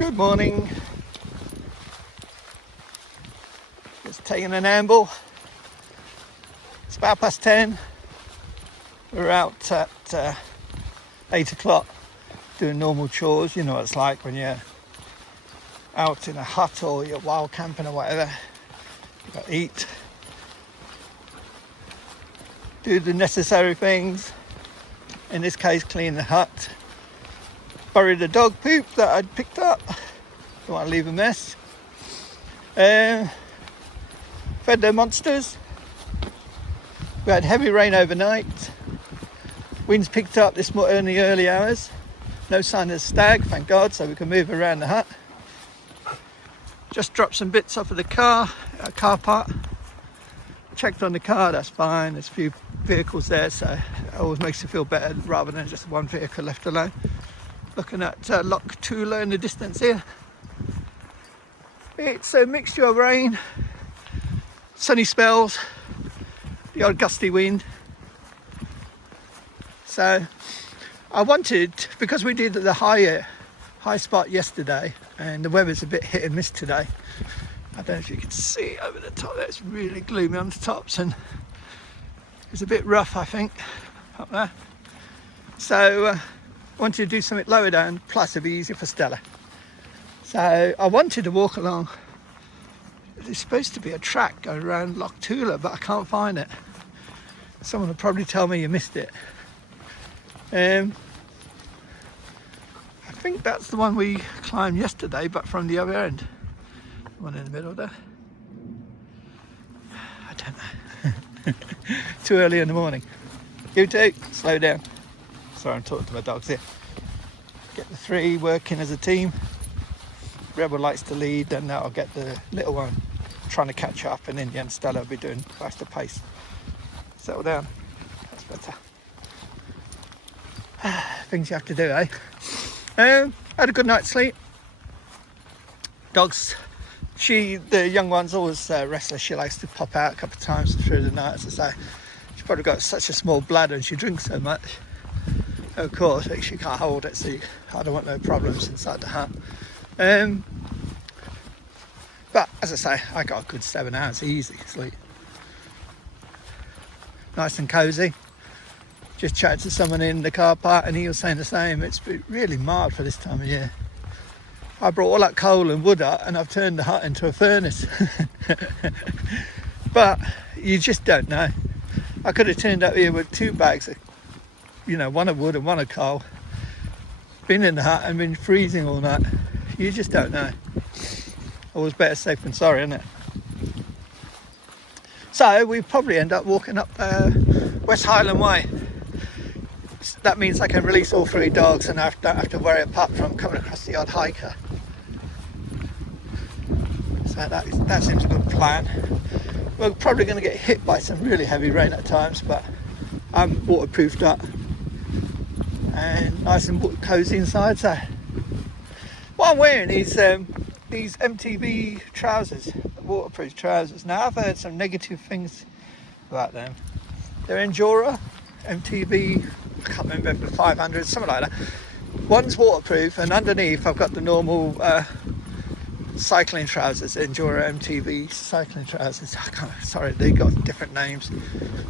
Good morning. Just taking an amble. It's about past 10. We're out at 8 o'clock doing normal chores. You know what it's like when you're out in a hut or you're wild camping or whatever. You've got to eat, do the necessary things. In this case, clean the hut. Bury the dog poop that I'd picked up. Don't want to leave a mess. Fed the monsters. We had heavy rain overnight. Winds picked up in the early hours. No sign of stag, thank God, so we can move around the hut. Just dropped some bits off of the car part. Checked on the car, that's fine. There's a few vehicles there, so it always makes you feel better rather than just one vehicle left alone. Looking at Loch Tula in the distance here. It's a mixture of rain, sunny spells, the odd gusty wind. So I wanted, because we did the high spot yesterday and the weather's a bit hit and miss today. I don't know if you can see over the top there, it's really gloomy on the tops and it's a bit rough, I think, up there. So wanted to do something lower down, plus it'd be easier for Stella. So I wanted to walk along. There's supposed to be a track going around Loch Tula, but I can't find it. Someone will probably tell me you missed it. I think that's the one we climbed yesterday, but from the other end. The one in the middle there. I don't know. Too early in the morning. You two, slow down. Sorry, I'm talking to my dogs here. Get the three working as a team. Rebel likes to lead, and I'll get the little one trying to catch up, and in the end Stella will be doing faster pace. Settle down. That's better. Things you have to do, eh? Had a good night's sleep. Dogs, the young one's always restless. She likes to pop out a couple of times through the night, as I say. She's probably got such a small bladder and she drinks so much. Of course, she can't hold it, so I don't want no problems inside the hut. But as I say, I got a good 7 hours easy sleep. Nice and cosy. Just chatted to someone in the car park and he was saying the same. It's been really mild for this time of year. I brought all that coal and wood up and I've turned the hut into a furnace. But you just don't know. I could have turned up here with 2 bags of, one of wood and one of coal. Been in the hut and been freezing all night. You just don't know. Always better safe than sorry, isn't it? So we probably end up walking up West Highland Way. That means I can release all 3 dogs and I don't have to worry apart from coming across the odd hiker. So that seems a good plan. We're probably going to get hit by some really heavy rain at times, but I'm waterproofed up and nice and cosy inside. So what I'm wearing is these MTB trousers, waterproof trousers. Now I've heard some negative things about them. They're Endura, MTB, I can't remember if they're 500, something like that. One's waterproof and underneath I've got the normal cycling trousers, Endura MTB cycling trousers. Sorry, they got different names.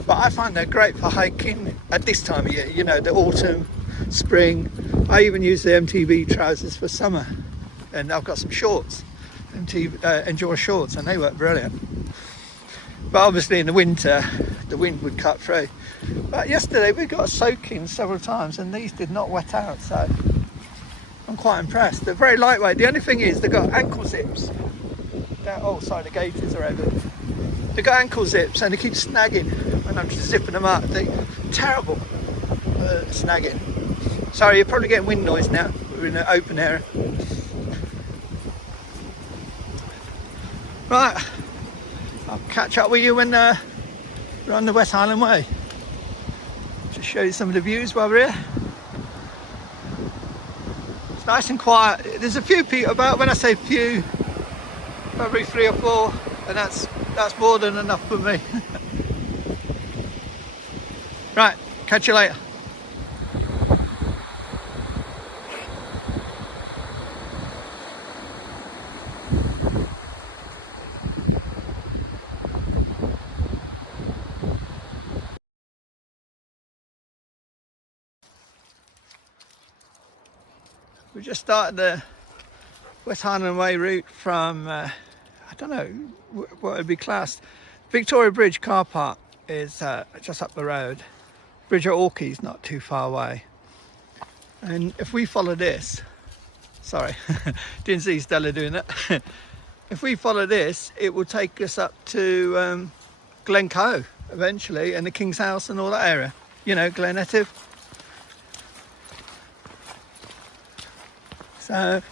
But I find they're great for hiking at this time of year, the autumn, spring. I even use the MTB trousers for summer. And I've got some shorts, Endura shorts, and they work brilliant. But obviously in the winter, the wind would cut through. But yesterday we got soaking several times and these did not wet out, so I'm quite impressed. They're very lightweight. The only thing is they've got ankle zips. The gauges are over. They've got ankle zips and they keep snagging when I'm just zipping them up. They're terrible snagging. Sorry, you're probably getting wind noise now. We're in an open area. Right, I'll catch up with you when we're on the West Highland Way. Just show you some of the views while we're here. It's nice and quiet. There's a few people about. When I say few, probably 3 or 4, and that's more than enough for me. Right, catch you later. We just started the West Highland Way route from, I don't know what would be classed. Victoria Bridge car park is just up the road. Bridge at Orkey's not too far away. And if we follow this, sorry, didn't see Stella doing that. If we follow this, it will take us up to Glencoe eventually, and the King's House and all that area. You know, Glen Etive. So,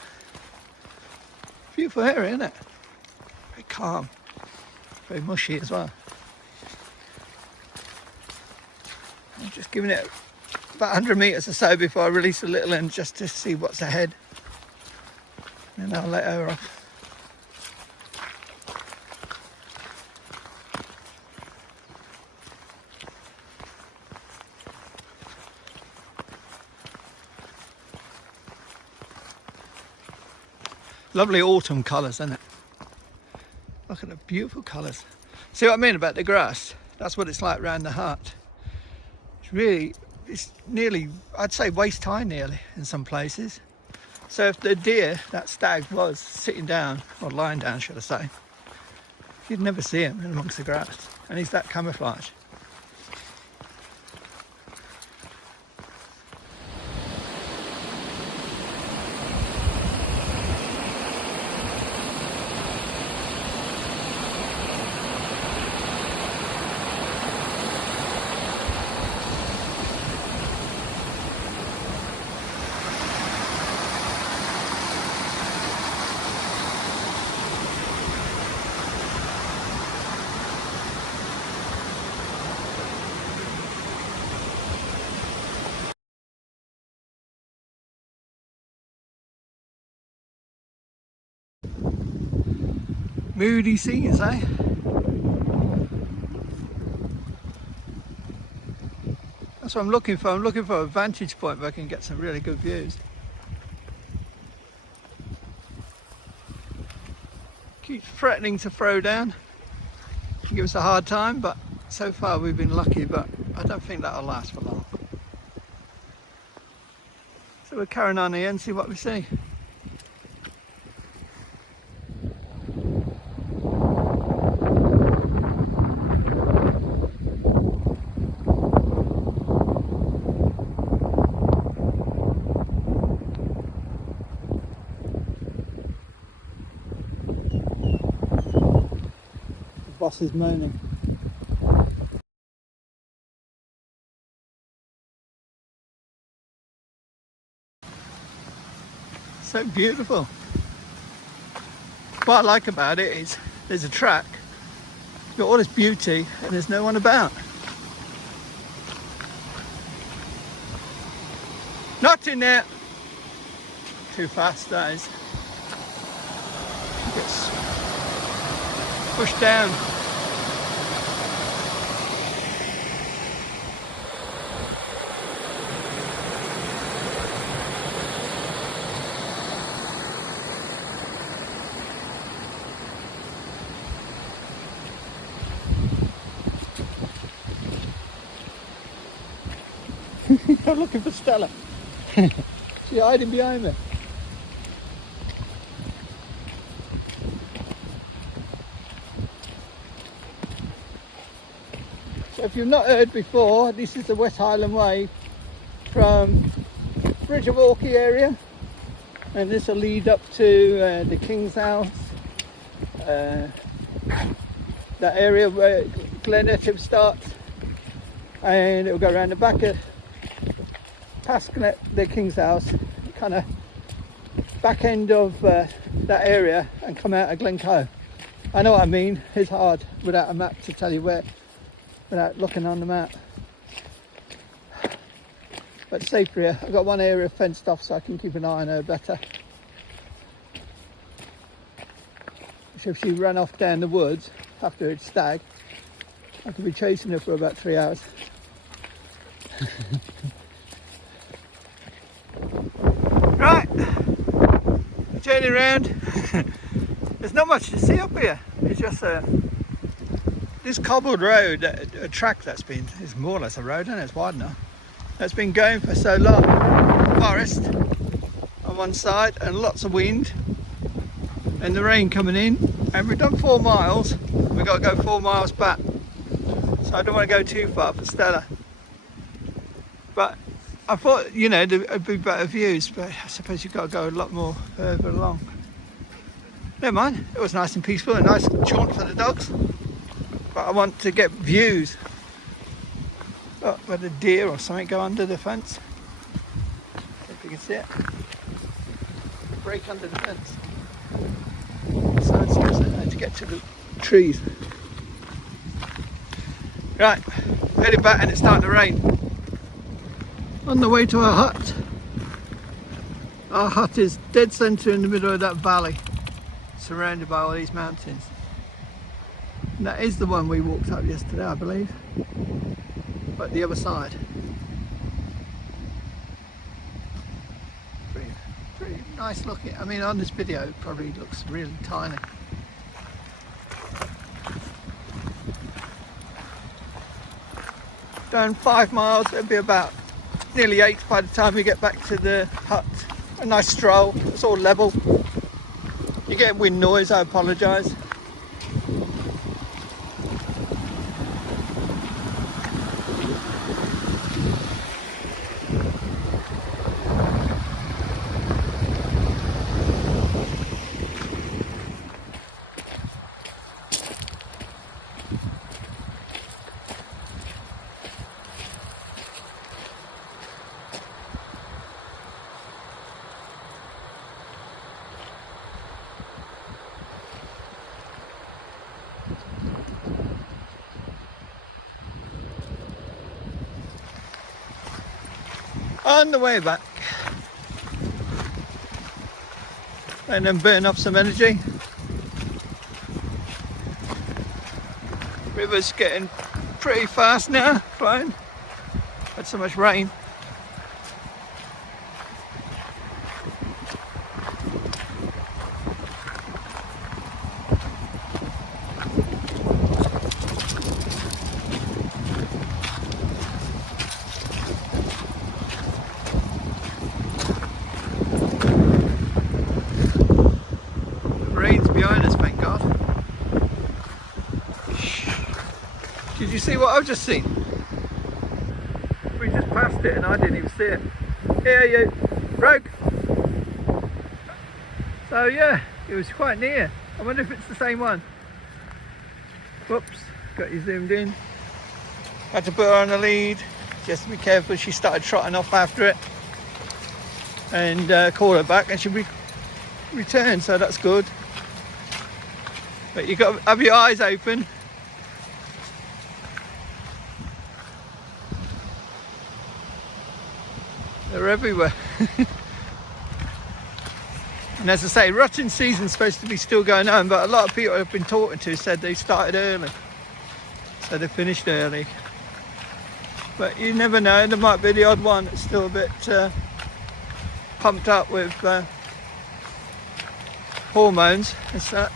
beautiful area, isn't it? Very calm, very mushy as well. I'm just giving it about 100 metres or so before I release a little end, just to see what's ahead. And I'll let her off. Lovely autumn colours, isn't it? Look at the beautiful colours. See what I mean about the grass? That's what it's like round the hut. It's nearly, I'd say waist high nearly in some places. So if the deer, that stag, was sitting down, or lying down should I say, you'd never see him in amongst the grass. And he's that camouflage. Moody scenes, eh? That's what I'm looking for. I'm looking for a vantage point where I can get some really good views. Keeps threatening to throw down. Give us a hard time, but so far we've been lucky, but I don't think that'll last for long. So we're carrying on here and see what we see. Boss is moaning. So beautiful. What I like about it is there's a track, it's got all this beauty and there's no one about. Not in there. Too fast, that is. Gets pushed down. I'm looking for Stella. She's hiding behind me. So if you've not heard before, this is the West Highland Way from Bridge of Orkey area, and this will lead up to the King's House, that area where Glen Etive starts, and it will go around the back of past the King's House, kind of back end of that area, and come out of Glencoe. I know what I mean, it's hard without a map to tell you where, without looking on the map. But safe here. I've got one area fenced off so I can keep an eye on her better. So if she ran off down the woods after it's stag, I could be chasing her for about 3 hours. Right, turning around. There's not much to see up here. It's just this cobbled road, a track that's been, it's more or less a road, and it's wide enough. That's been going for so long. Forest. I one side and lots of wind and the rain coming in, and we've done 4 miles. We've got to go 4 miles back, so I don't want to go too far for Stella. But I thought, you know, there'd be better views, but I suppose you've got to go a lot more further along. Never mind, it was nice and peaceful, a nice jaunt for the dogs. But I want to get views. Oh, where a deer or something go under the fence. If you can see it. Break under the fence. So it's nice to get to the trees. Right, heading back and it's starting to rain. On the way to our hut. Our hut is dead centre in the middle of that valley, surrounded by all these mountains. And that is the one we walked up yesterday, I believe. But the other side. Pretty nice looking. I mean, on this video it probably looks really tiny. Done 5 miles, it'll be about nearly 8 by the time we get back to the hut. A nice stroll, it's all level. You get wind noise, I apologise. On the way back, and then burn off some energy. River's getting pretty fast now, flowing. Had so much rain. Behind us, thank God. Did you see what I've just seen? We just passed it and I didn't even see it. Here you, Rogue. So yeah, it was quite near. I wonder if it's the same one. Whoops, got you zoomed in. Had to put her on the lead, just to be careful. She started trotting off after it and called her back and she returned, so that's good. But you've got to have your eyes open. They're everywhere. And as I say, rutting season's supposed to be still going on, but a lot of people I've been talking to said they started early. So they finished early. But you never know, there might be the odd one that's still a bit pumped up with hormones and such.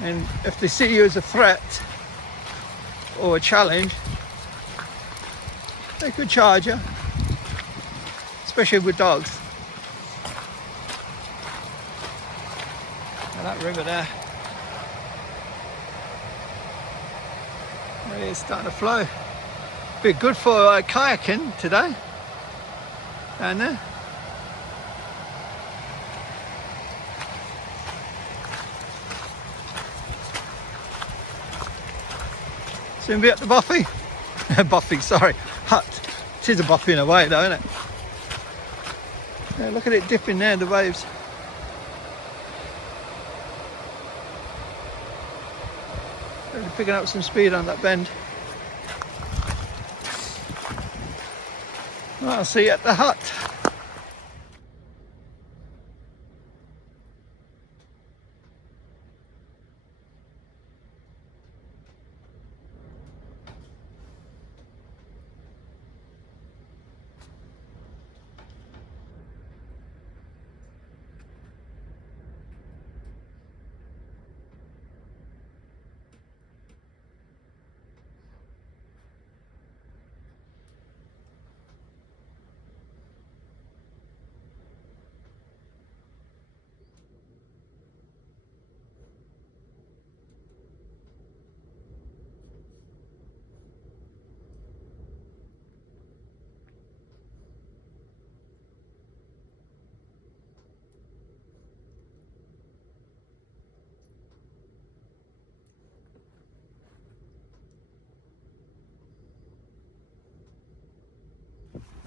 And if they see you as a threat or a challenge, they could charge you, especially with dogs. Now that river there, really is starting to flow. Be good for kayaking today, down there. Soon be at the Buffy. Buffy, sorry, hut. It is a Buffy in a way though, isn't it? Yeah, look at it dipping there, the waves. Really picking up some speed on that bend. Well, I'll see you at the hut.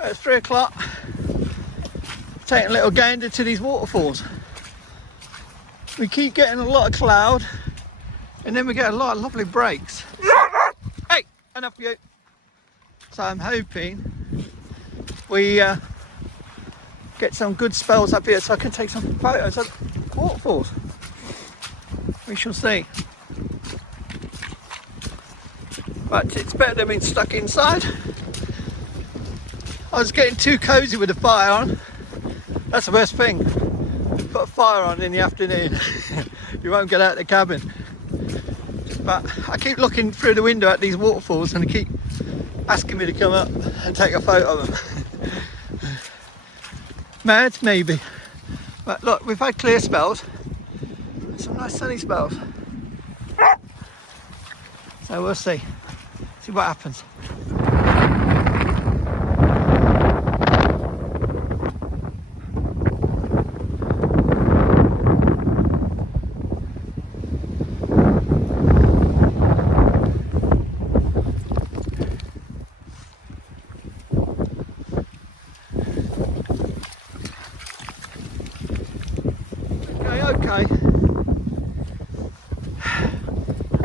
It's 3 o'clock. Taking a little gander to these waterfalls. We keep getting a lot of cloud, and then we get a lot of lovely breaks. Hey, enough of you. So I'm hoping we get some good spells up here so I can take some photos of waterfalls. We shall see. But it's better than being stuck inside. I was getting too cozy with the fire on. That's the worst thing. Put a fire on in the afternoon. You won't get out of the cabin. But I keep looking through the window at these waterfalls and they keep asking me to come up and take a photo of them. Mad, maybe. But look, we've had clear spells. Some nice sunny spells. So we'll see. See what happens. Okay.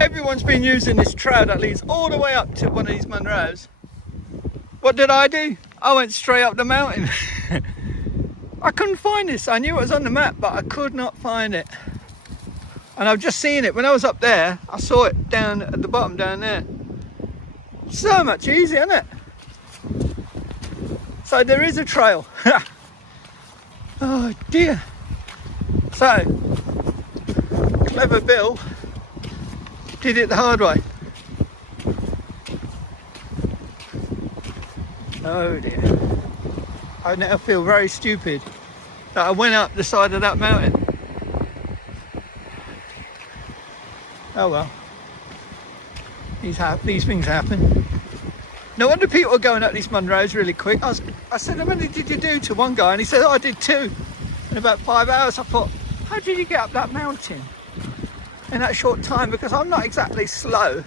Everyone's been using this trail that leads all the way up to one of these Munros. What did I do? I went straight up the mountain. I couldn't find this. I knew it was on the map, but I could not find it. And I've just seen it. When I was up there, I saw it down at the bottom down there. So much easier, isn't it? So there is a trail. Oh dear. So, clever Bill did it the hard way. Oh dear. I now feel very stupid that I went up the side of that mountain. Oh well. These things happen. No wonder people are going up these Munros really quick. I said, how many did you do to one guy? And he said, oh, I did 2 in about 5 hours. I thought, how did you get up that mountain in that short time? Because I'm not exactly slow.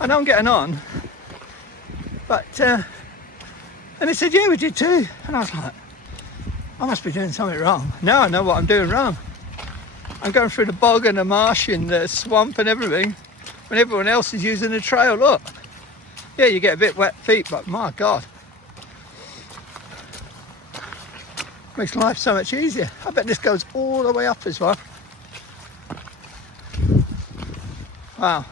I know I'm getting on. But, and he said, yeah, we did 2. And I was like, I must be doing something wrong. Now I know what I'm doing wrong. I'm going through the bog and the marsh and the swamp and everything when everyone else is using the trail. Look. Yeah, you get a bit wet feet, but my God. Makes life so much easier. I bet this goes all the way up as well. Wow.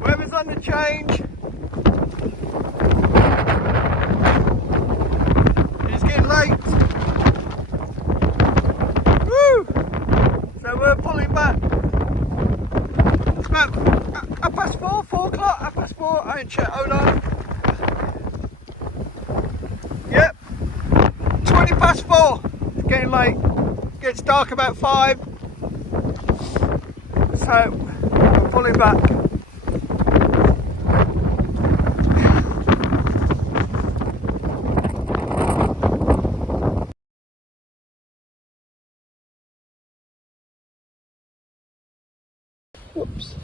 Weather's on the change. It's getting late. Woo! So we're pulling back. It's about 4:30, 4 o'clock, 4:30. I ain't checked. Hold on. Yep. 4:20. It's getting late. Gets dark about 5. So we're pulling back. Whoops.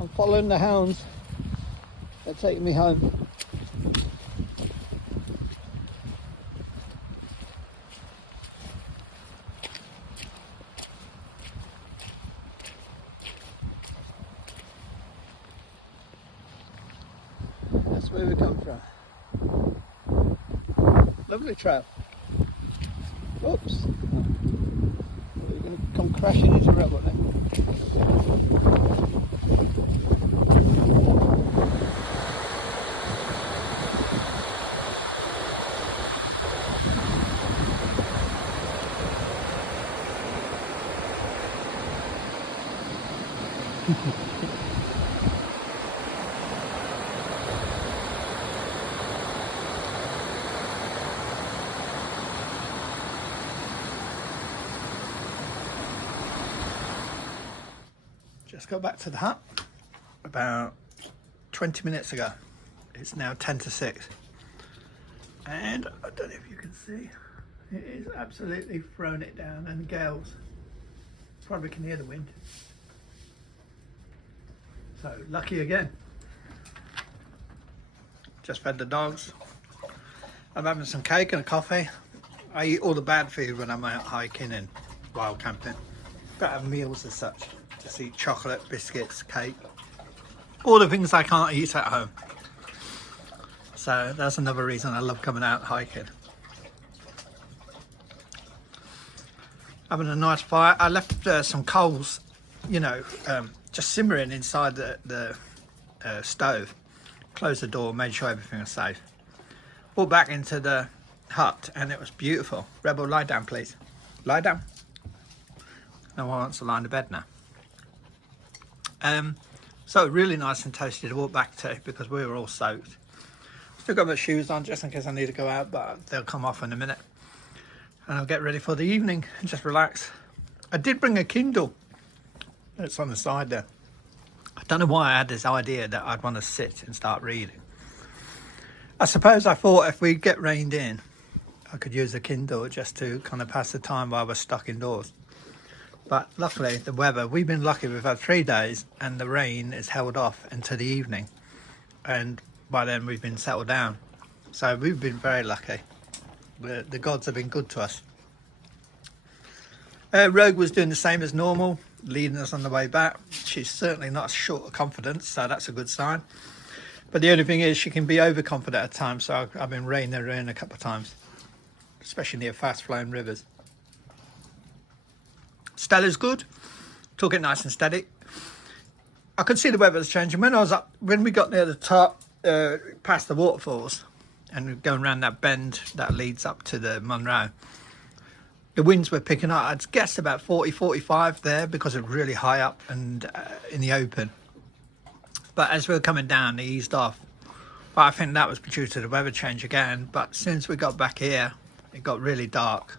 I'm following the hounds. They're taking me home. That's where we come from. Lovely trail. Oops. You're going to come crashing into rubble then. Just got back to the hut about 20 minutes ago. It's now 10 to 6. And I don't know if you can see, it is absolutely thrown it down, and gales. Probably can hear the wind. So lucky again. Just fed the dogs. I'm having some cake and a coffee. I eat all the bad food when I'm out hiking and wild camping. Don't have meals as such. Just eat chocolate, biscuits, cake. All the things I can't eat at home. So that's another reason I love coming out hiking. Having a nice fire. I left some coals, you know, just simmering inside the stove. Closed the door, made sure everything was safe. Walked back into the hut and it was beautiful. Rebel, lie down please. Lie down. No one wants to lie in the bed now. So really nice and toasty to walk back to because we were all soaked. Still got my shoes on just in case I need to go out, but they'll come off in a minute. And I'll get ready for the evening and just relax. I did bring a Kindle. It's on the side there. I don't know why I had this idea that I'd want to sit and start reading. I suppose I thought if we get rained in, I could use a Kindle just to kind of pass the time while we're stuck indoors. But luckily the weather, we've been lucky, we've had 3 days and the rain is held off into the evening. And by then we've been settled down. So we've been very lucky. The gods have been good to us. Rogue was doing the same as normal, leading us on the way back. She's certainly not short of confidence, so that's a good sign. But the only thing is she can be overconfident at times, so I've been reining her in a couple of times, especially near fast-flowing rivers. Stella's good, took it nice and steady. I could see the weather was changing. When we got near the top, past the waterfalls, and going around that bend that leads up to the Munro, the winds were picking up. I'd guess about 40, 45 there because it was really high up and in the open. But as we were coming down, they eased off. But I think that was due to the weather change again. But since we got back here, it got really dark.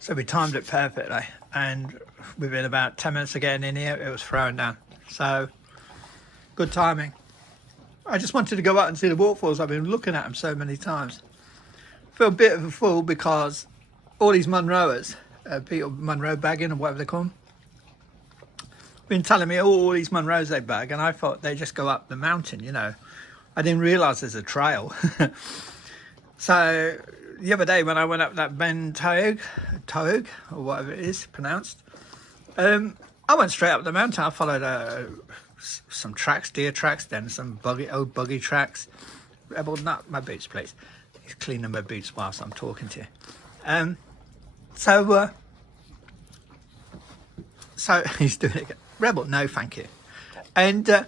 So we timed it perfectly. And within about 10 minutes of getting in here, it was throwing down. So, good timing. I just wanted to go out and see the waterfalls. I've been looking at them so many times. Feel a bit of a fool because all these Munroers, people Munro bagging or whatever they call them, been telling me all these Munros they bag, and I thought they just go up the mountain, you know. I didn't realise there's a trail. So the other day when I went up that Ben Taoog, or whatever it is pronounced, I went straight up the mountain. I followed some tracks, deer tracks, then some old buggy tracks. Rebel, not my boots, please. He's cleaning my boots whilst I'm talking to you. So he's doing it again. Rebel, no thank you. And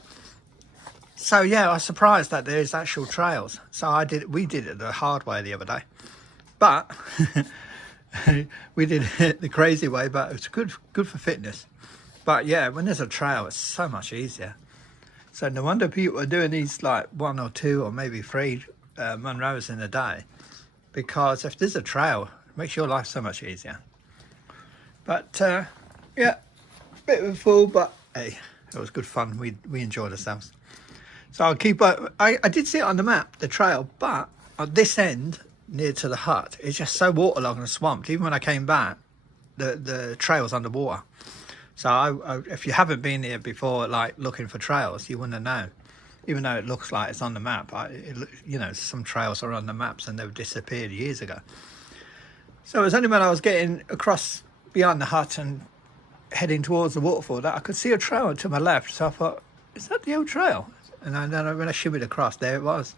so yeah, I was surprised that there's actual trails. So we did it the hard way the other day, but we did it the crazy way, but it's good for fitness. But yeah, when there's a trail, it's so much easier. So no wonder people are doing these like 1 or 2 or maybe 3 Munros in a day, because if there's a trail, it makes your life so much easier. But yeah, bit of a fool, but hey, it was good fun. We enjoyed ourselves. So I'll keep up. I did see it on the map, the trail, but on this end near to the hut, it's just so waterlogged and swamped. Even when I came back, the trail's underwater. So if you haven't been here before, like looking for trails, you wouldn't have known. Even though it looks like it's on the map, you know, some trails are on the maps and they've disappeared years ago. So it was only when I was getting across beyond the hut and heading towards the waterfall that I could see a trail to my left. So I thought, is that the old trail? And then when I shimmied across, there it was.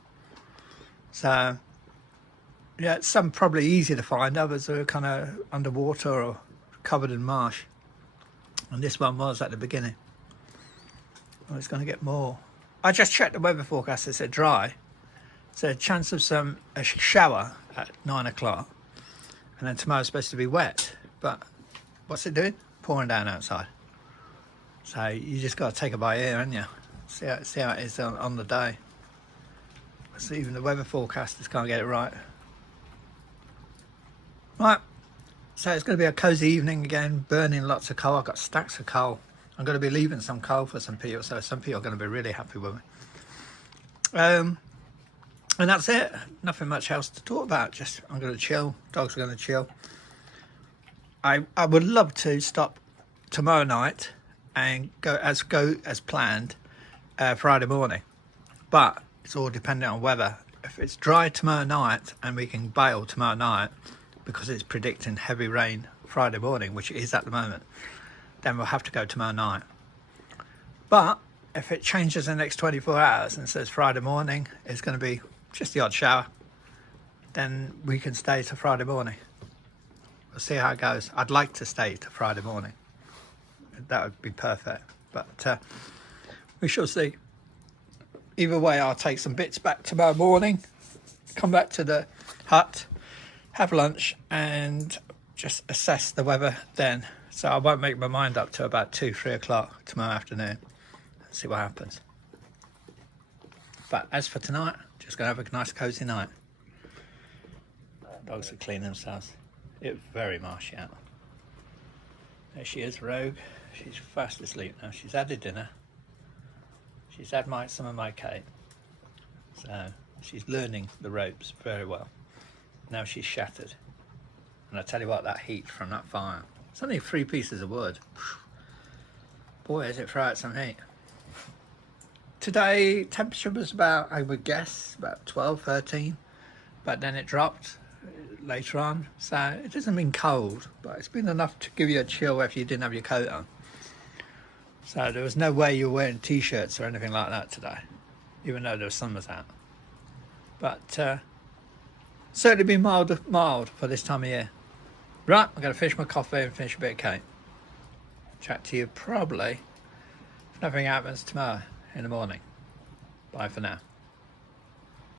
So yeah, some probably easy to find, others are kind of underwater or covered in marsh. And this one was at the beginning. Oh, it's going to get more. I just checked the weather forecast. It said dry. So a chance of a shower at 9 o'clock. And then tomorrow's supposed to be wet. But what's it doing? Pouring down outside. So you just got to take it by ear, haven't you? See how it is on the day. So even the weather forecasters can't get it right. Right. So it's going to be a cosy evening again. Burning lots of coal. I've got stacks of coal. I'm going to be leaving some coal for some people, so some people are going to be really happy with me. And that's it. Nothing much else to talk about. Just I'm going to chill. Dogs are going to chill. I would love to stop tomorrow night and go as planned Friday morning, but it's all dependent on weather. If it's dry tomorrow night and we can bail tomorrow night because it's predicting heavy rain Friday morning, which it is at the moment, then we'll have to go tomorrow night. But if it changes in the next 24 hours and says Friday morning is going to be just the odd shower, then we can stay to Friday morning. We'll see how it goes. I'd like to stay to Friday morning. That would be perfect. But we shall see. Either way, I'll take some bits back tomorrow morning, come back to the hut, have lunch, and just assess the weather then. So I won't make my mind up till about 2-3 o'clock tomorrow afternoon. See what happens. But as for tonight, just going to have a nice cosy night. Dogs are cleaning themselves. It's very marshy out. There she is, Rogue. She's fast asleep now. She's had her dinner. She's had some of my cake. So she's learning the ropes very well. Now she's shattered. And I tell you what, that heat from that fire. It's only 3 pieces of wood. Boy, has it thrown out some heat. Today, temperature was about, I would guess, about 12, 13. But then it dropped later on. So it hasn't been cold, but it's been enough to give you a chill if you didn't have your coat on. So there was no way you were wearing t-shirts or anything like that today, even though the sun was out. But certainly been mild for this time of year. Right, I'm going to finish my coffee and finish a bit of cake. Chat to you probably, if nothing happens, tomorrow in the morning. Bye for now.